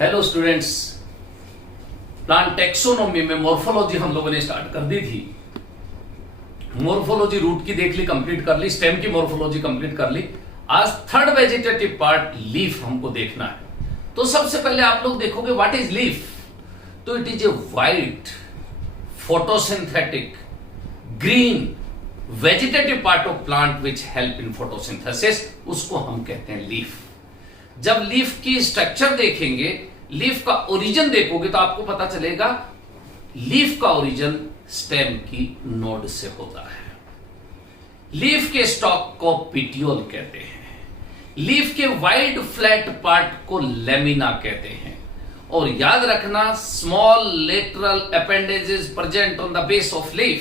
Hello students, plant taxonomy में morphology हम लोगों ने स्टार्ट कर दी थी। मॉर्फोलॉजी रूट की देख ली, कंप्लीट कर ली, स्टेम की मॉर्फोलॉजी कंप्लीट कर ली। आज थर्ड वेजिटेटिव पार्ट लीफ हमको देखना है। तो सबसे पहले आप लोग देखोगे व्हाट इज लीफ। तो it is a white photosynthetic green vegetative part of plant which help in photosynthesis, उसको हम कहते हैं लीफ। जब लीफ की स्ट्रक्चर देखेंगे, लीफ का ओरिजिन देखोगे तो आपको पता चलेगा लीफ का ओरिजिन स्टेम की नोड से होता है। लीफ के स्टॉक को पिटियोल कहते हैं। लीफ के वाइड फ्लैट पार्ट को लेमिना कहते हैं। और याद रखना, small lateral appendages present on the base of leaf,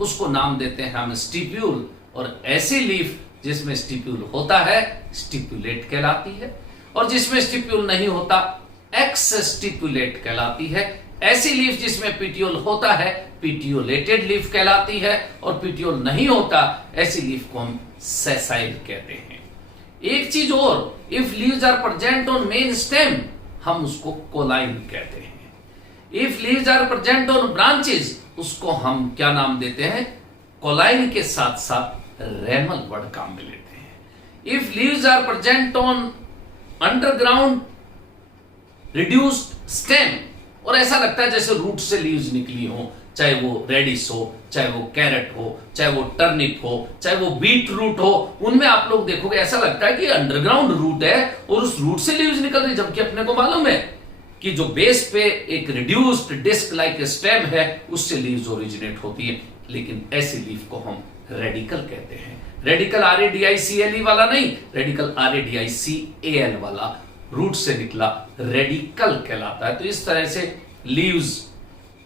उसको नाम देते हैं हम स्टिप्यूल। और ऐसी लीफ जिसमें स्टिप्यूल होता है स्टिप्यूलेट कहलाती है, और जिसमें स्टिप्यूल नहीं होता एक्स स्टिप्यूलेट कहलाती है। ऐसी लीफ जिसमें पिटियोल होता है पिटियोलेटेड लीफ कहलाती है, और पिटियोल नहीं होता ऐसी लीफ को हम सेसाइल कहते हैं। एक चीज और, if leaves are present on main stem हम उसको कोलाइन कहते हैं। If leaves are present on branches उसको हम क्या नाम देते हैं, कोलाइन के साथ साथ रेमल वर्ड काम में लेते हैं। If leaves are present on underground reduced stem, और ऐसा लगता है जैसे रूट से लीव्स निकली हो, चाहे वो रेडिस हो, चाहे वो कैरेट हो, चाहे वो टर्निप हो, चाहे वो बीट रूट हो, उनमें आप लोग देखोगे ऐसा लगता है कि अंडरग्राउंड रूट है और उस रूट से लीव्स निकल रही, जबकि अपने को मालूम है कि जो बेस पे एक रिड्यूस्ड डिस्क लाइक स्टेम है उससे लीव्स ओरिजिनेट होती है। लेकिन ऐसी लीफ को हम रेडिकल कहते हैं। रेडिकल RADICAL वाला नहीं, रेडिकल RADICAL वाला, रूट से निकला रेडिकल कहलाता है। तो इस तरह से लीव्स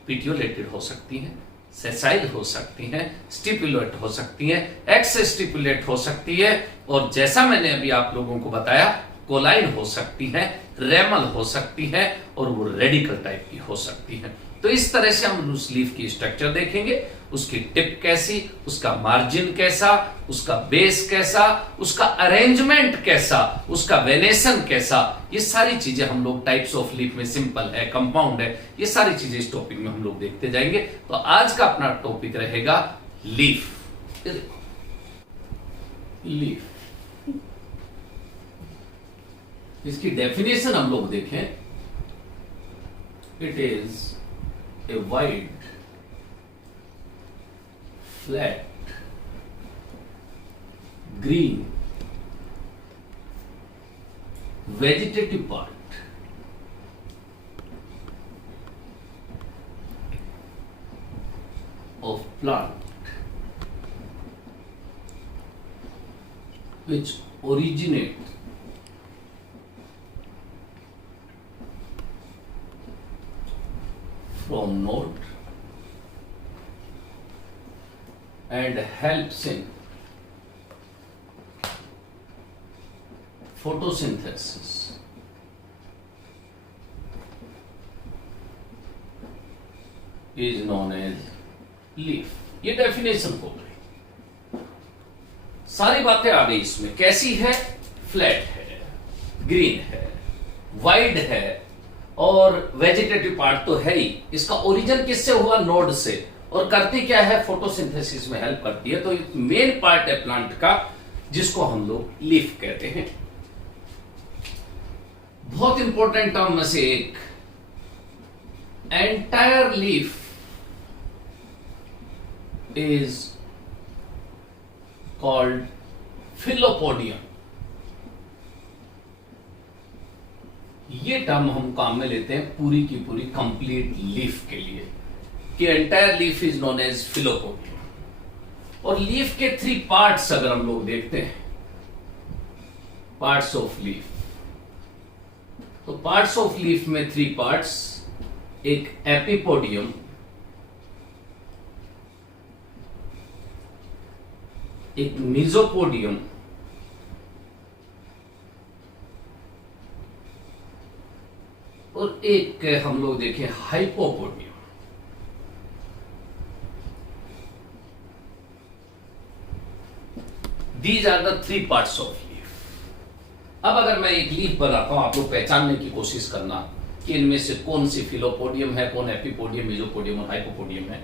पिटियोलेटेड हो सकती हैं, सेसाइल हो सकती हैं, स्टिपुलेट हो सकती हैं, एक्स स्टिपुलेट हो सकती है, और जैसा मैंने अभी आप लोगों को बताया कोलाइन हो सकती है, रेमल हो सकती है, और वो रेडिकल टाइप की हो सकती है। तो इस तरह से हम उस लीफ की स्ट्रक्चर देखेंगे, उसकी टिप कैसी, उसका मार्जिन कैसा, उसका बेस कैसा, उसका अरेंजमेंट कैसा, उसका वेनेशन कैसा, ये सारी चीजें हम लोग टाइप्स ऑफ लीफ में, सिंपल है, कंपाउंड है, ये सारी चीजें इस टॉपिक में हम लोग देखते जाएंगे। तो आज का अपना टॉपिक रहेगा लीफ। लीफ, इसकी डेफिनेशन हम लोग देखें, it is a wide flat green vegetative part of plant which originate from node and helps in photosynthesis is known as leaf। ये डेफिनेशन हो गई, सारी बातें आ गई इसमें। कैसी है, फ्लैट है, ग्रीन है, वाइड है, और वेजिटेटिव पार्ट तो है ही। इसका ओरिजिन किससे हुआ, नोड से, और करती क्या है, फोटोसिंथेसिस में हेल्प करती है। तो मेन पार्ट है प्लांट का जिसको हम लोग लीफ कहते हैं। बहुत इंपॉर्टेंट टर्म में से एक, एंटायर लीफ इज कॉल्ड फिलोपोडियम। ये टर्म हम काम में लेते हैं पूरी की पूरी कंप्लीट लीफ के लिए, कि entire leaf is known as phyllopodium. और लीफ के 3 पार्ट्स अगर हम लोग देखते हैं, पार्ट्स ऑफ लीफ, तो पार्ट्स ऑफ लीफ में 3 पार्ट्स, एक एपिपोडियम, एक मीजोपोडियम, और एक हम लोग देखें हाइपोपोडियम। These are the 3 parts of leaf। अब अगर मैं एक लीफ बनाता हूं, आप लोग पहचानने की कोशिश करना कि इनमें से कौन सी फिलोपोडियम है, कौन एपिपोडियम, मेसोपोडियम और हाइपोपोडियम है।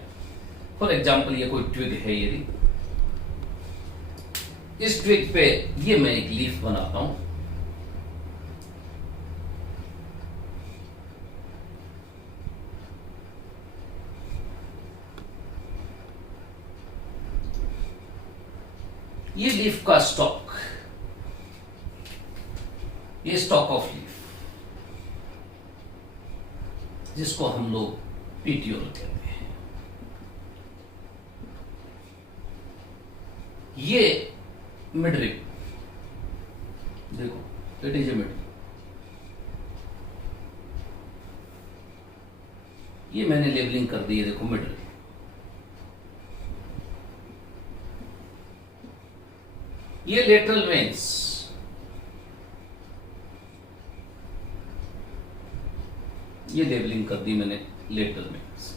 फॉर एग्जाम्पल ये कोई ट्विग है, ये इस ट्विग पे ये मैं एक लीफ बनाता हूं। ये लीफ का स्टॉक, ये स्टॉक ऑफ लीफ, जिसको हम लोग पीटियोल कहते हैं। ये मिडरिप, देखो इट इज ए मिडरिप। ये मैंने लेबलिंग कर दी है, देखो मिडरिप। ये लेटरल वेन्स, ये लेबलिंग कर दी मैंने लेटरल वेन्स।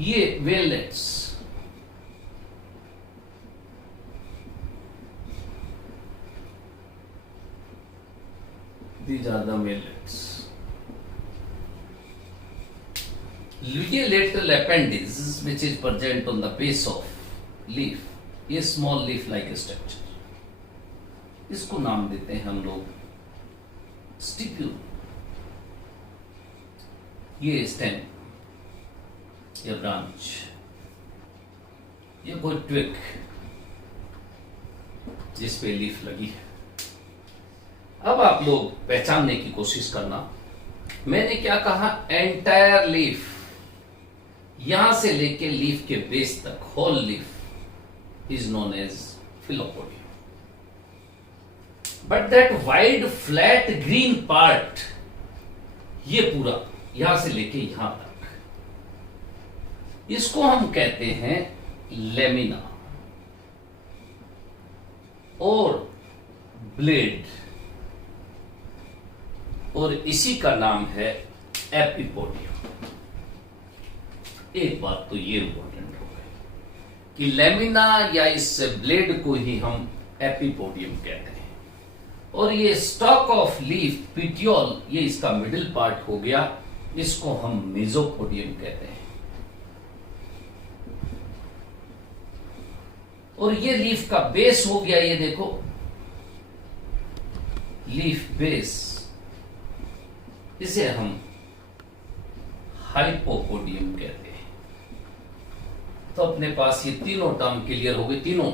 ये veinlets, these are the veinlets. ये lateral appendage which is present on the base of leaf, ये small leaf like structure, इसको नाम देते हैं हम लोग स्टिप्यूल। ये स्टेम, ये ब्रांच, ये कोई ट्विग जिस पे लीफ लगी है। अब आप लोग पहचानने की कोशिश करना, मैंने क्या कहा, एंटायर लीफ, यहां से लेके लीफ के बेस तक whole leaf is known as phyllopodium. But that wide flat green part, ये पूरा यहां से लेके यहां तक, इसको हम कहते हैं लेमिना और ब्लेड, और इसी का नाम है एपिपोडियम। एक बात तो ये इंपॉर्टेंट हो गई कि लेमिना या इस ब्लेड को ही हम एपिपोडियम कहते हैं, और ये स्टॉक ऑफ लीफ पीटियोल, ये इसका मिडिल पार्ट हो गया, इसको हम मेसोपोडियम कहते हैं। और ये लीफ का बेस हो गया, ये देखो लीफ बेस, इसे हम हाइपोपोडियम कहते हैं। तो अपने पास ये तीनों टर्म क्लियर हो गए, तीनों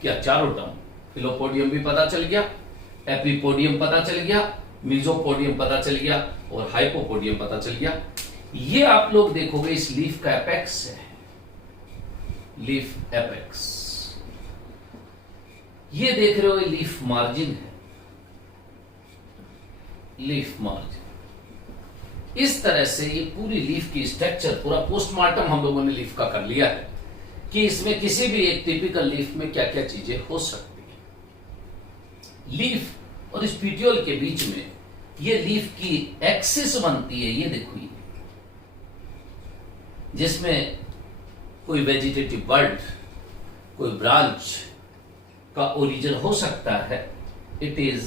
क्या चारों टर्म, फिलोपोडियम भी पता चल गया, एपिपोडियम पता चल गया, मेसोपोडियम पता चल गया और हाइपोपोडियम पता चल गया। ये आप लोग देखोगे इस लीफ का एपेक्स है, लीफ एपेक्स। ये देख रहे हो ये लीफ मार्जिन है, लीफ मार्जिन। इस तरह से ये पूरी लीफ की स्ट्रक्चर, पूरा पोस्टमार्टम हम लोगों ने लीफ का कर लिया है कि इसमें किसी भी एक टिपिकल लीफ में क्या क्या चीजें हो सकती है। लीफ और इस पीटियोल के बीच में ये लीफ की एक्सिस बनती है, ये देखो, ये जिसमें कोई वेजिटेटिव बर्ड, कोई ब्रांच का ओरिजिन हो सकता है। It is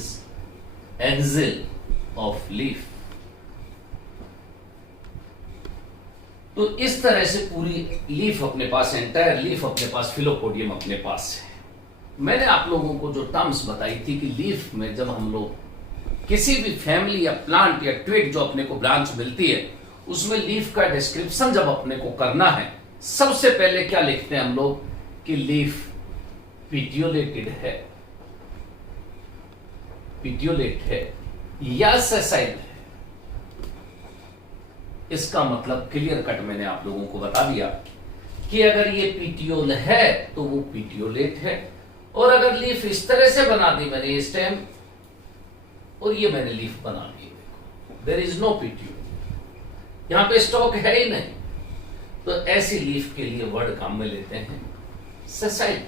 axil of leaf. तो इस तरह से पूरी लीफ अपने पास, एंटायर लीफ अपने पास, फिलोपोडियम अपने पास है। मैंने आप लोगों को जो टर्म्स बताई थी कि लीफ में जब हम लोग किसी भी फैमिली या प्लांट या ट्विग जो अपने को ब्रांच मिलती है, उसमें लीफ का डिस्क्रिप्शन जब अपने को करना है, सबसे पहले क्या लिखते हैं हम लोग कि लीफ पिटियोलेटेड है, पिटियोलेट है या सेसाइल है। इसका मतलब क्लियर कट मैंने आप लोगों को बता दिया कि अगर ये पीटियोल है तो वो पीटियोलेट है, और अगर लीफ इस तरह से बना दी मैंने स्टेम, और ये मैंने लीफ बना दी, देयर इज नो पीटियोल, यहां पे स्टॉक है ही नहीं, तो ऐसी लीफ के लिए वर्ड काम में लेते हैं सेसाइल।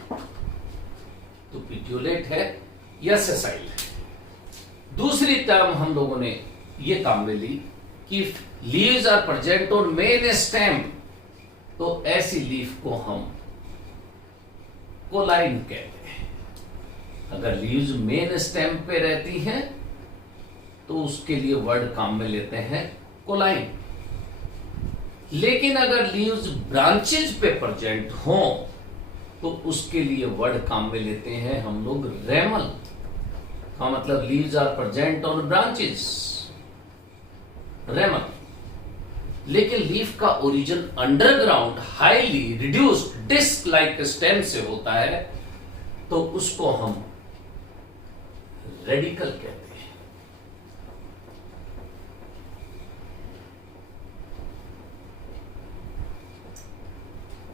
तो पीटियोलेट है या सेसाइल है। दूसरी टर्म हम लोगों ने ये काम में ली कि leaves are present on main stem, तो ऐसी लीफ को हम कोलाइन कहते हैं। अगर लीव्स मेन स्टेम पे रहती हैं तो उसके लिए वर्ड काम में लेते हैं कोलाइन। लेकिन अगर लीव्स ब्रांचेज पे प्रेजेंट हो तो उसके लिए वर्ड काम में लेते हैं हम लोग रेमल का मतलब leaves are present on branches, ramal. लेकिन लीफ का origin underground highly reduced disc like stem से होता है तो उसको हम रेडिकल कहते हैं।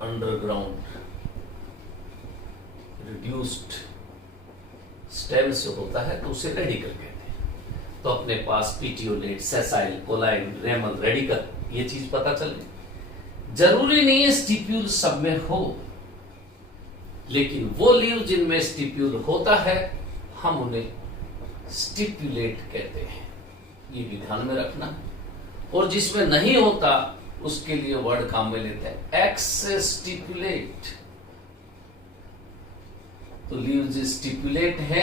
अंडरग्राउंड रिड्यूस्ड स्टेम से होता है तो उसे रेडिकल कहते हैं। तो अपने पास पिटियोलेट, सेसाइल, कोलाइन, रेमल, रेडिकल ये चीज पता चल गई। जरूरी नहीं है स्टिप्यूल सब में हो, लेकिन वो लीव जिनमें स्टिप्यूल होता है हम उन्हें स्टिप्यूलेट कहते हैं, ये भी ध्यान में रखना। और जिसमें नहीं होता उसके लिए वर्ड काम में लेते हैं एक्स स्टिप्यूलेट। तो लीव्स स्टिप्यूलेट है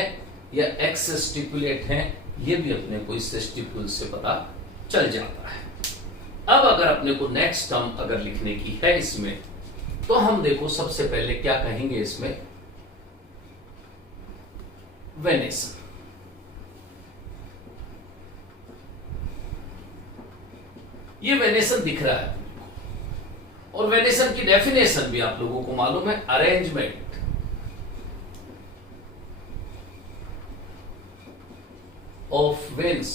या एक्स स्टिप्यूलेट है ये भी अपने को इस स्टिप्यूल से पता चल जाता है। अब अगर अपने को नेक्स्ट टर्म अगर लिखने की है इसमें तो हम देखो सबसे पहले क्या कहेंगे इसमें, वेनेसन। ये वेनेसन दिख रहा है और वेनेसन की डेफिनेशन भी आप लोगों को मालूम है, arrangement of veins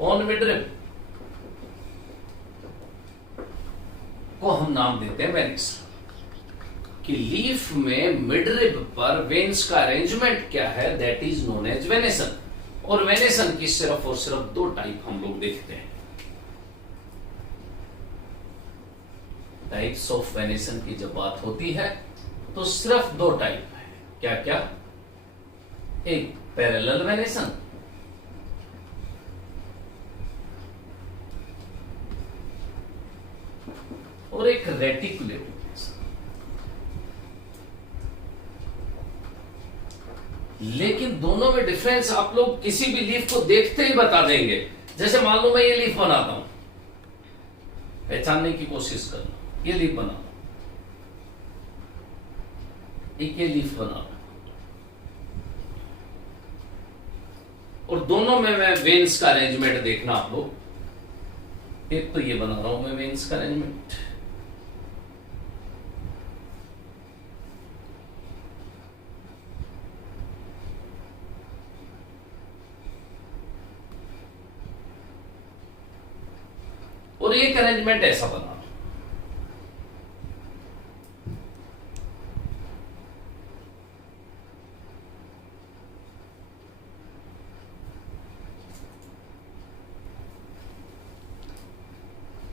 on midrib को हम नाम देते हैं वेनेसन। कि लीफ में मिडरिब पर वेन्स का अरेंजमेंट क्या है, that is known as venation. और वेनेसन की सिर्फ और सिर्फ दो टाइप हम लोग देखते हैं। टाइप्स ऑफ वेनेसन की जब बात होती है तो सिर्फ दो टाइप है। क्या क्या? एक पैरेलल वेनेसन और एक रेटिकुलेट वेनेसन। लेकिन दोनों में डिफरेंस आप लोग किसी भी लीफ को देखते ही बता देंगे। जैसे मान लो मैं ये लीफ बनाता हूं, पहचानने की कोशिश कर लो, ये लीफ बना, एक ये लीफ बना, और दोनों में मैं वेन्स का अरेंजमेंट देखना आप लोग। एक तो ये बना रहा हूं मैं वेन्स का अरेंजमेंट, और एक अरेंजमेंट ऐसा बना।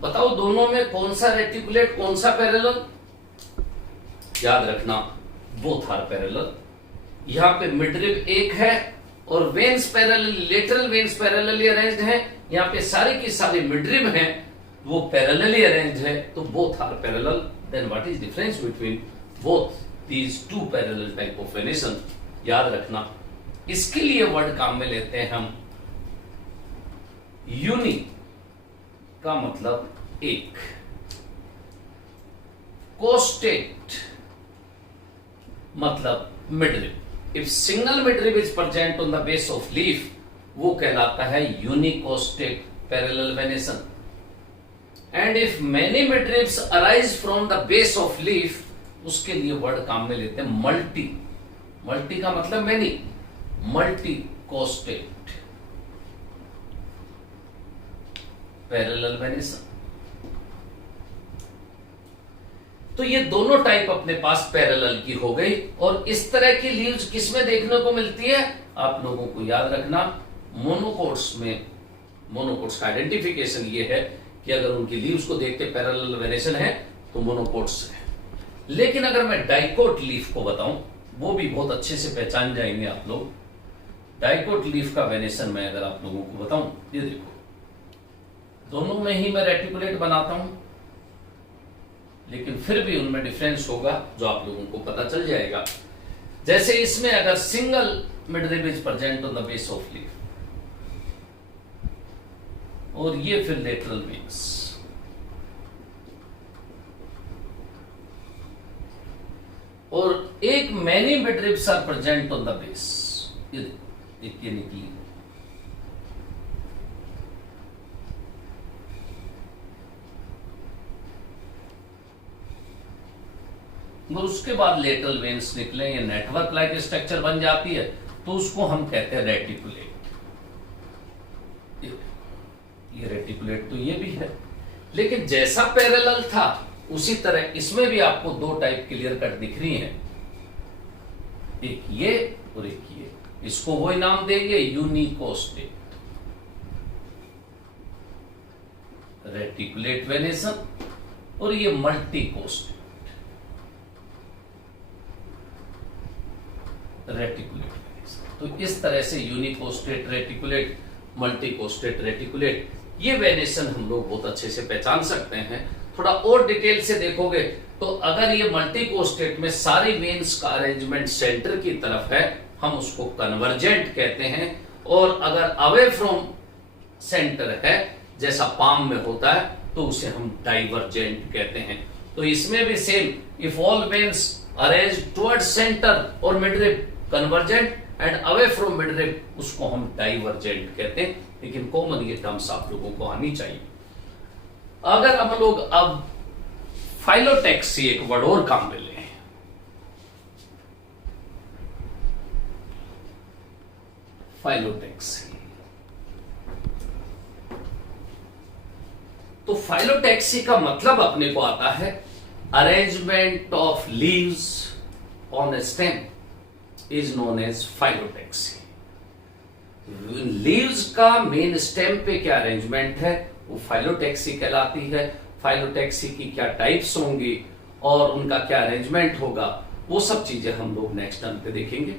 बताओ दोनों में कौन सा रेटिकुलेट कौन सा पैरेलल? याद रखना बोथ आर पैरेलल। यहां पे मिडरिब एक है और veins parallel, lateral veins parallelly arranged है। यहां पे सारी की सारी मिडरिब हैं, वो पैरेलली अरेंज्ड है, तो both are parallel. Then what is difference between both these two parallel type of venation? याद रखना इसके लिए वर्ड काम में लेते हैं हम यूनि का मतलब एक, कोस्टेट मतलब midrib. If single midrib is present on the base of leaf वो कहलाता है unicostate parallel venation. And if many midribs arise from the base of leaf उसके लिए वर्ड काम में लेते हैं मल्टी। मल्टी का मतलब मेनी, मल्टी कोस्टेट पैरेलल वेनेसन। तो ये दोनों टाइप अपने पास पैरेलल की हो गई। और इस तरह की लीव्स किसमें देखने को मिलती है? आप लोगों को याद रखना मोनोकोट्स में। मोनोकोट्स का आइडेंटिफिकेशन ये है कि अगर उनकी लीव्स को देखते पैरेलल वेनेसन है तो मोनोकोट्स है। लेकिन अगर मैं डाइकोट लीफ को बताऊं वो भी बहुत अच्छे से पहचान जाएंगे आप लोग। डाइकोट लीफ का वेनेसन मैं अगर आप लोगों को बताऊं, ये देखो दोनों में ही मैं रेटिकुलेट बनाता हूं, लेकिन फिर भी उनमें डिफरेंस होगा जो आप लोगों को पता चल जाएगा। जैसे इसमें अगर single midrib is present on the base of leaf, और ये फिर लेटरल वेन्स, और एक many midribs are present on the base, ये निकली, और उसके बाद लेटरल वेन्स निकले, ये नेटवर्क लाइक स्ट्रक्चर बन जाती है, तो उसको हम कहते हैं रेटिकुलेट। ये रेटिकुलेट तो ये भी है, लेकिन जैसा पैरेलल था उसी तरह इसमें भी आपको दो टाइप क्लियर कट दिख रही हैं, एक ये और एक ये। इसको वही नाम देंगे यूनिकोस्टेट, रेटिकुलेट वेनेसन, और ये मल्टीकोस्टेट, रेटिकुलेट वेनेसन। तो इस तरह से यूनिकोस्टेट रेटिकुलेट, मल्टीकोस्टेट रेटिकुलेट, ये वेनेसन हम लोग बहुत अच्छे से पहचान सकते हैं। थोड़ा और डिटेल से देखोगे तो अगर ये मल्टीकोस्टेट में सारी वेन्स का अरेंजमेंट सेंटर की तरफ है, हम उसको कन्वर्जेंट कहते हैं, और अगर अवे फ्रॉम सेंटर है जैसा पाम में होता है तो उसे हम डाइवर्जेंट कहते हैं। तो इसमें भी same, if all veins arrange towards centre और midrib convergent and away from midrib, उसको हम डाइवर्जेंट कहते हैं। लेकिन कॉमन ये टर्म्स आप लोगों को आनी चाहिए। अगर हम लोग अब फाइलोटैक्सी एक वर्ड और काम में लें, फाइलोटैक्सी, तो फाइलोटैक्सी का मतलब अपने को आता है arrangement of leaves on a stem is known as phyllotaxy. Leaves का मेन स्टेम पे क्या अरेंजमेंट है वो फाइलोटैक्सी कहलाती है। फाइलोटैक्सी की क्या टाइप्स होंगी और उनका क्या अरेंजमेंट होगा, वो सब चीजें हम लोग नेक्स्ट टर्म पे देखेंगे।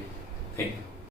Thank you.